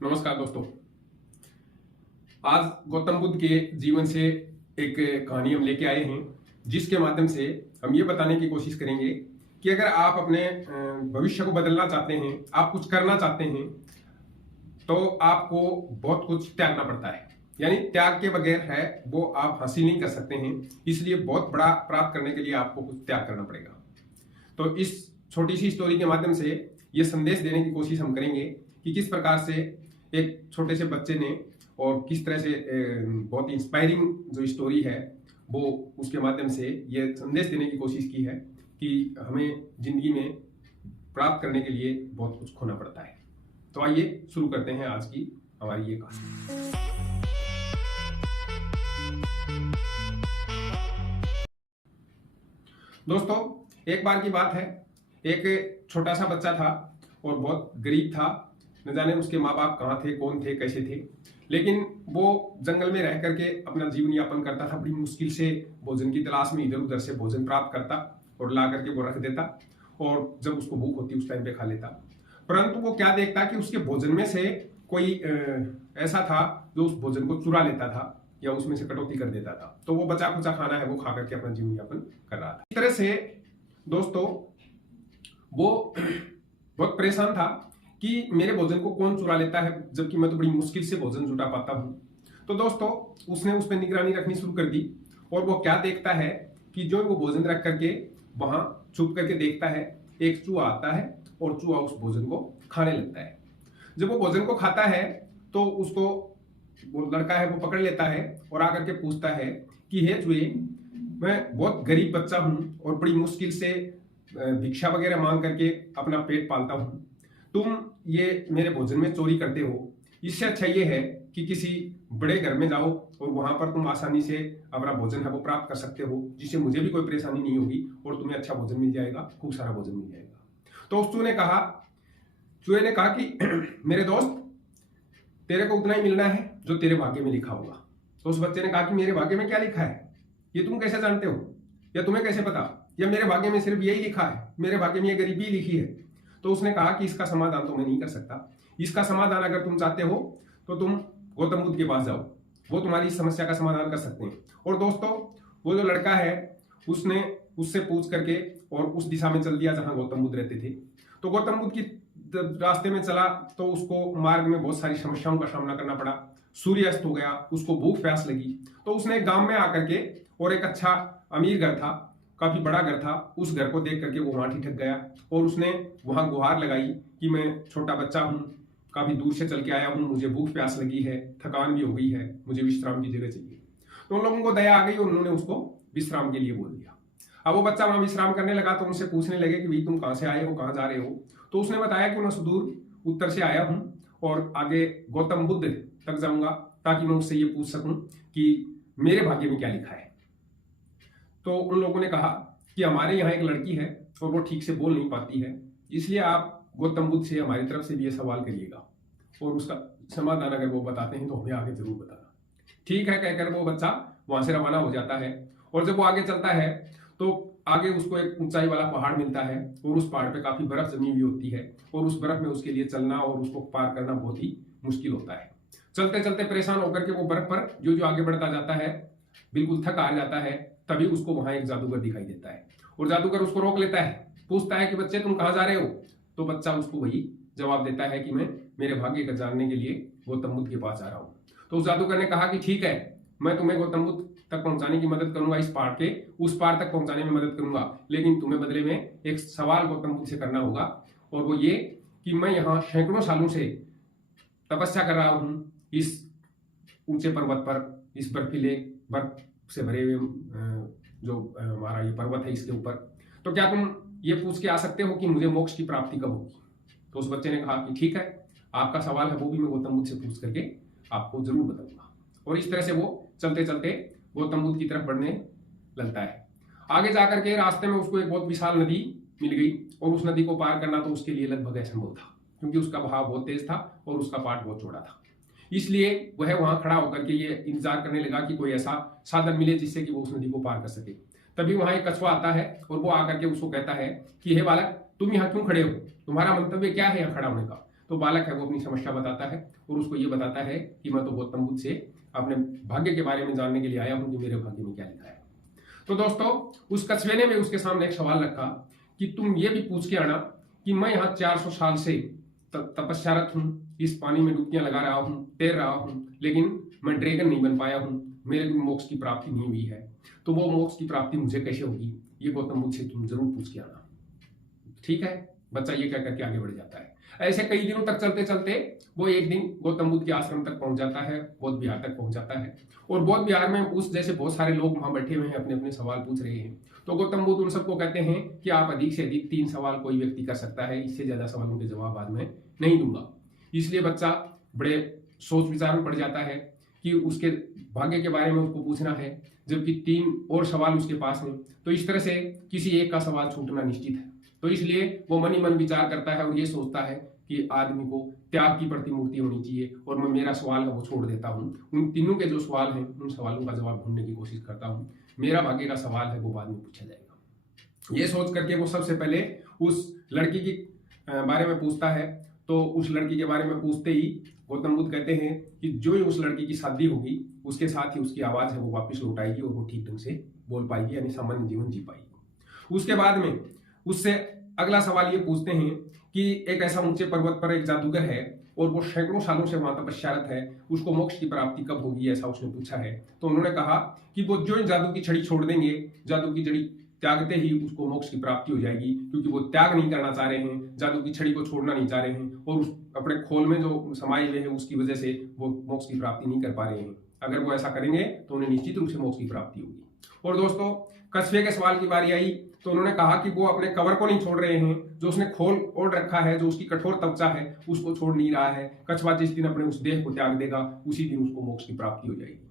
नमस्कार दोस्तों। आज गौतम बुद्ध के जीवन से एक कहानी हम लेके आए हैं, जिसके माध्यम से हम ये बताने की कोशिश करेंगे कि अगर आप अपने भविष्य को बदलना चाहते हैं, आप कुछ करना चाहते हैं, तो आपको बहुत कुछ त्यागना पड़ता है। यानी त्याग के बगैर है वो आप हासिल नहीं कर सकते हैं। इसलिए बहुत बड़ा प्राप्त करने के लिए आपको कुछ त्याग करना पड़ेगा। तो इस छोटी सी स्टोरी के माध्यम से ये संदेश देने की कोशिश हम करेंगे कि किस प्रकार से एक छोटे से बच्चे ने और किस तरह से बहुत इंस्पायरिंग जो स्टोरी है वो उसके माध्यम से ये संदेश देने की कोशिश की है कि हमें जिंदगी में प्राप्त करने के लिए बहुत कुछ खोना पड़ता है। तो आइए शुरू करते हैं आज की हमारी ये कहानी। दोस्तों, एक बार की बात है, एक छोटा सा बच्चा था और बहुत गरीब था। न जाने उसके माँ बाप कहाँ थे, कौन थे, कैसे थे, लेकिन वो जंगल में रह करके अपना जीवन यापन करता था। बड़ी मुश्किल से भोजन की तलाश में इधर उधर से भोजन प्राप्त करता और ला करके वो रख देता, और जब उसको भूख होती उस टाइम पे खा लेता। परंतु वो क्या देखता कि उसके भोजन में से कोई ऐसा था जो उस भोजन को चुरा लेता था या उसमें से कटौती कर देता था। तो वो बचा खुचा खाना है वो खा करके अपना जीवन यापन कर रहा था। इस तरह से दोस्तों वो बहुत परेशान था कि मेरे भोजन को कौन चुरा लेता है, जबकि मैं तो बड़ी मुश्किल से भोजन जुटा पाता हूं। तो दोस्तों उसने उस पर निगरानी रखनी शुरू कर दी, और वो क्या देखता है कि जो वो भोजन रख करके वहां छुप करके देखता है, एक चूहा आता है और चूहा उस भोजन को खाने लगता है। जब वो भोजन को खाता है तो उसको वो लड़का है वो पकड़ लेता है और आकर के पूछता है कि हे चूहे, मैं बहुत गरीब बच्चा हूं और बड़ी मुश्किल से भिक्षा वगैरह मांग करके अपना पेट पालता हूं, तुम ये मेरे भोजन में चोरी करते हो। इससे अच्छा ये है कि किसी बड़े घर में जाओ और वहां पर तुम आसानी से अपना भोजन है वो प्राप्त कर सकते हो, जिससे मुझे भी कोई परेशानी नहीं होगी और तुम्हें अच्छा भोजन मिल जाएगा, खूब सारा भोजन मिल जाएगा। तो उस चूहे ने कहा कि मेरे दोस्त, तेरे को उतना ही मिलना है जो तेरे भाग्य में लिखा होगा। तो उस बच्चे ने कहा कि मेरे भाग्य में क्या लिखा है, ये तुम कैसे जानते हो, या तुम्हें कैसे पता, या मेरे भाग्य में सिर्फ यही लिखा है, मेरे भाग्य में ये गरीबी लिखी है। तो उसने कहा कि इसका समाधान तो मैं नहीं कर सकता। इसका समाधान अगर तुम चाहते हो तो तुम गौतम बुद्ध के पास जाओ, वो तुम्हारी इस समस्या का समाधान कर सकते हैं। और दोस्तों वो जो लड़का है उसने उससे पूछ करके और उस दिशा में चल दिया जहां गौतम बुद्ध रहते थे। तो गौतम बुद्ध की रास्ते में चला तो उसको मार्ग में बहुत सारी समस्याओं का सामना करना पड़ा। सूर्यास्त हो गया, उसको भूख प्यास लगी। तो उसने एक गांव में आकर के, और एक अच्छा अमीर घर था, काफी बड़ा घर था, उस घर को देख करके वो वहां ठिठक गया और उसने वहां गुहार लगाई कि मैं छोटा बच्चा हूं, काफी दूर से चल के आया हूं, मुझे भूख प्यास लगी है, थकान भी हो गई है, मुझे विश्राम की जगह चाहिए। तो उन लोगों को दया आ गई और उन्होंने उसको विश्राम के लिए बोल दिया। अब वो बच्चा वहां विश्राम करने लगा तो उनसे पूछने लगे कि भाई तुम कहां से आए हो, कहां जा रहे हो। तो उसने बताया कि मैं सुदूर उत्तर से आया हूं और आगे गौतम बुद्ध तक जाऊंगा, ताकि मैं उससे ये पूछ सकूं कि मेरे भाग्य में क्या लिखा है। तो उन लोगों ने कहा कि हमारे यहाँ एक लड़की है और वो ठीक से बोल नहीं पाती है, इसलिए आप गौतम बुद्ध से हमारी तरफ से भी ये सवाल करिएगा और उसका समाधान अगर वो बताते हैं तो हमें आगे जरूर बताना। ठीक है कहकर वो बच्चा वहां से रवाना हो जाता है, और जब वो आगे चलता है तो आगे उसको एक ऊंचाई वाला पहाड़ मिलता है और उस पहाड़ पे काफी बर्फ जमी हुई होती है, और उस बर्फ में उसके लिए चलना और उसको पार करना बहुत ही मुश्किल होता है। चलते चलते परेशान होकर के वो बर्फ पर जो आगे बढ़ता जाता है, बिल्कुल थक आ जाता है। तभी उसको वहां एक जादूगर दिखाई देता है और जादूगर उसको रोक लेता है, पूछता है कि बच्चे तुम कहां जा रहे हो। तो बच्चा उसको वही जवाब देता है कि मैं मेरे भाग्य का जानने के लिए गौतम बुद्ध के पास जा रहा हूं। तो उस जादूगर ने कहा कि ठीक है, मैं तुम्हें गौतम बुद्ध तक पहुंचाने की मदद करूंगा, इस पहाड़ के उस पार तक पहुंचाने में मदद करूंगा, लेकिन तुम्हें बदले में एक सवाल गौतम बुद्ध से करना होगा, और वो ये कि मैं यहाँ सैकड़ों सालों से तपस्या कर रहा हूं इस ऊंचे पर्वत पर, इस बर्फीले बर्फ से भरे हुए जो हमारा ये पर्वत है इसके ऊपर, तो क्या तुम ये पूछ के आ सकते हो कि मुझे मोक्ष की प्राप्ति कब होगी। तो उस बच्चे ने कहा कि ठीक है, आपका सवाल है वो भी मैं गौतम बुद्ध से पूछ करके आपको जरूर बताऊंगा। और इस तरह से वो चलते चलते गौतम बुद्ध की तरफ बढ़ने लगता है। आगे जाकर के रास्ते में उसको एक बहुत विशाल नदी मिल गई, और उस नदी को पार करना तो उसके लिए लगभग असंभव था, क्योंकि उसका बहाव बहुत तेज था और उसका पाट बहुत चौड़ा था। इसलिए वह वहां खड़ा होकर के ये इंतजार करने लगा कि कोई ऐसा साधन मिले जिससे कि वो उस नदी को पार कर सके। तभी वहां एक कछुआ आता है और वो आकर के उसको कहता है कि हे बालक, तुम यहाँ क्यों खड़े हो, तुम्हारा मंतव्य क्या है यहाँ खड़ा होने का। तो बालक है वो अपनी समस्या बताता है और उसको ये बताता है कि मैं तो गौतम बुद्ध से अपने भाग्य के बारे में जानने के लिए आया हूं कि मेरे भाग्य में क्या लिखा है। तो दोस्तों उस कछुए ने भी उसके सामने एक सवाल रखा कि तुम ये भी पूछ के आना कि मैं यहाँ 400 साल से तपस्यारत हूँ, इस पानी में डुबकियां लगा रहा हूँ, तैर रहा हूँ, लेकिन मैं ड्रैगन नहीं बन पाया हूँ, मेरे को मोक्ष की प्राप्ति नहीं हुई है, तो वो मोक्ष की प्राप्ति मुझे कैसे होगी, ये गौतम बुद्ध से तुम जरूर पूछ के आना। ठीक है, बच्चा ये कह करके आगे बढ़ जाता है। ऐसे कई दिनों तक चलते चलते वो एक दिन गौतम बुद्ध के आश्रम तक पहुंच जाता है, बौद्ध विहार तक पहुंच जाता है। और बौद्ध विहार में उस जैसे बहुत सारे लोग वहां बैठे हुए हैं, अपने अपने सवाल पूछ रहे हैं। तो गौतम बुद्ध उन सबको कहते हैं कि आप अधिक से अधिक 3 सवाल कोई व्यक्ति कर सकता है, इससे ज्यादा सवालों के जवाब आज मैं नहीं दूंगा। इसलिए बच्चा बड़े सोच विचार में पड़ जाता है कि उसके भाग्य के बारे में उसको पूछना है, जबकि 3 और सवाल उसके पास हैं। तो इस तरह से किसी एक का सवाल छूटना निश्चित है। तो इसलिए वो मन ही मन विचार करता है और ये सोचता है कि आदमी को त्याग की प्रतिमूर्ति होनी चाहिए और मैं मेरा सवाल है वो छोड़ देता हूँ। उन तीनों के जो सवाल हैं उन सवालों का जवाब ढूंढने की कोशिश करता हूँ, मेरा भाग्य का सवाल है वो बाद में पूछा जाएगा। ये सोच करके वो सबसे पहले उस लड़की की बारे में पूछता है। तो उस लड़की के बारे में पूछते ही गौतम बुद्ध कहते हैं कि जो ही उस लड़की की शादी होगी उसके साथ ही उसकी आवाज है वो वापस लौट आएगी और वो ठीक ढंग से बोल पाएगी, यानी सामान्य जीवन जी पाएगी। उसके बाद में उससे अगला सवाल ये पूछते हैं कि एक ऐसा ऊंचे पर्वत पर एक जादूगर है और वो सैकड़ों सालों से वहां तपस्यारत है, उसको मोक्ष की प्राप्ति कब होगी, ऐसा उसने पूछा है। तो उन्होंने कहा कि वो जो जादू की छड़ी छोड़ देंगे, जादू की छड़ी त्यागते ही उसको मोक्ष की प्राप्ति हो जाएगी, क्योंकि वो त्याग नहीं करना चाह रहे हैं, जादू की छड़ी को छोड़ना नहीं चाह रहे हैं और उस अपने खोल में जो समाये हुए हैं उसकी वजह से वो मोक्ष की प्राप्ति नहीं कर पा रहे हैं। अगर वो ऐसा करेंगे तो उन्हें निश्चित रूप से मोक्ष की प्राप्ति होगी। और दोस्तों कछुए के सवाल की बारी आई तो उन्होंने कहा कि वो अपने कवर को नहीं छोड़ रहे हैं, जो उसने खोल ओढ़ रखा है, जो उसकी कठोर त्वचा है उसको छोड़ नहीं रहा है। कछुआ जिस दिन अपने उस देह को त्याग देगा उसी दिन उसको मोक्ष की प्राप्ति हो जाएगी।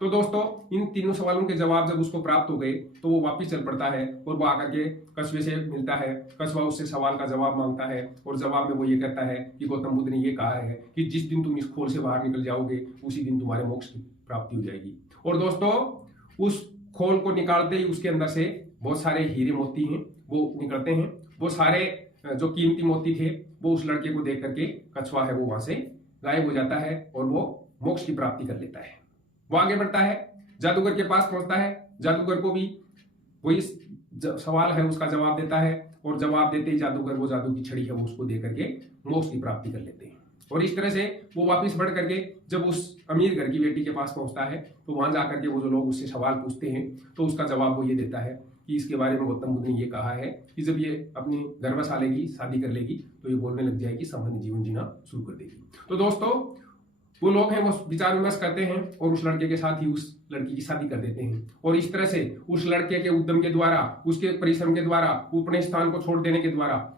तो दोस्तों इन तीनों सवालों के जवाब जब उसको प्राप्त हो गए तो वो वापिस चल पड़ता है और वो आकर के कछुए से मिलता है। कछुआ उससे सवाल का जवाब मांगता है और जवाब में वो ये कहता है कि गौतम बुद्ध ने ये कहा है कि जिस दिन तुम इस खोल से बाहर निकल जाओगे उसी दिन तुम्हारे मोक्ष की प्राप्ति हो जाएगी। और दोस्तों उस खोल को निकालते ही उसके अंदर से बहुत सारे हीरे मोती हैं वो निकलते हैं। वो सारे जो कीमती मोती थे वो उस लड़के को देख करके कछुआ है वो वहां से गायब हो जाता है और वो मोक्ष की प्राप्ति कर लेता है। वो आगे बढ़ता है, जादूगर के पास पहुंचता है, जादूगर को भी वही सवाल है उसका जवाब देता है और जवाब देते ही जादूगर वो जादू की छड़ी है वो उसको दे करके मोक्ष की प्राप्ति कर लेते हैं। और इस तरह से वो वापस बढ़ करके जब उस अमीर घर की बेटी के पास पहुंचता है तो वहां जाकर के वो जो लोग उससे सवाल पूछते हैं तो उसका जवाब वो ये देता है कि इसके बारे में गौतम बुद्ध ने ये कहा है कि जब ये अपनी गर्भशा लेगी, शादी कर लेगी तो ये बोलने लग जाएगी, सामान्य जीवन जीना शुरू कर देगी। तो दोस्तों वो लोग हैं वो विचार विमर्श करते हैं और उस लड़के के साथ ही उस लड़की की शादी कर देते हैं। और इस तरह से उस लड़के के उद्यम के द्वारा, उसके परिश्रम के द्वारा, अपने स्थान को छोड़ देने के द्वारा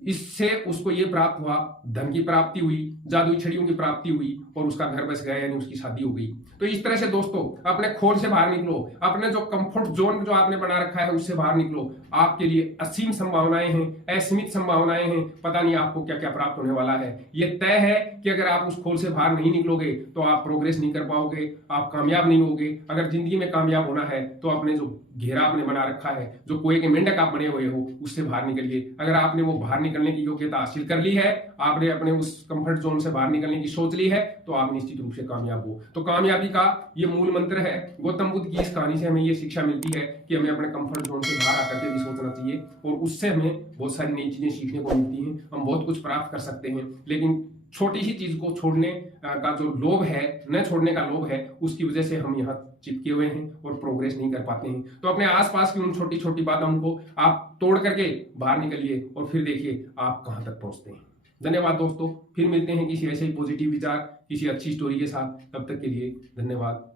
इससे उसको ये प्राप्त हुआ, धन की प्राप्ति हुई, जादुई छड़ियों की प्राप्ति हुई और उसका घर बस गया, यानी उसकी शादी हो गई। तो इस तरह से दोस्तों अपने खोल से बाहर निकलो, अपने जो कंफर्ट जोन जो आपने बना रखा है उससे बाहर निकलो। आपके लिए असीम संभावनाएं हैं, असीमित संभावनाएं हैं, पता नहीं आपको क्या क्या प्राप्त होने वाला है। ये तय है कि अगर आप उस खोल से बाहर नहीं निकलोगे तो आप प्रोग्रेस नहीं कर पाओगे, आप कामयाब नहीं होगे। अगर जिंदगी में कामयाब होना है तो अपने जो घेरा आपने बना रखा है, जो कुएं के मेंढक आप बने हुए हो, उससे बाहर निकलिए। अगर आपने वो बाहर निकलने की योग्यता हासिल कर ली है, आपने अपने उस कंफर्ट जोन से बाहर निकलने की सोच ली है, तो आप निश्चित रूप से कामयाब हो। तो कामयाबी का ये मूल मंत्र है। गौतम बुद्ध की इस कहानी से हमें ये शिक्षा मिलती है कि हमें अपने कंफर्ट जोन से बाहर आकर के भी सोचना चाहिए और उससे हमें बहुत सारी नई चीजें सीखने को मिलती हैं। हम बहुत कुछ प्राप्त कर सकते हैं, लेकिन छोटी सी चीज को छोड़ने का जो लोभ है, न छोड़ने का लोभ है, उसकी वजह से हम यहाँ चिपके हुए हैं और प्रोग्रेस नहीं कर पाते हैं। तो अपने आसपास की उन छोटी छोटी बातों को आप तोड़ करके बाहर निकलिए और फिर देखिए आप कहां तक पहुंचते हैं। धन्यवाद दोस्तों, फिर मिलते हैं किसी ऐसे ही पॉजिटिव विचार, किसी अच्छी स्टोरी के साथ। तब तक के लिए धन्यवाद।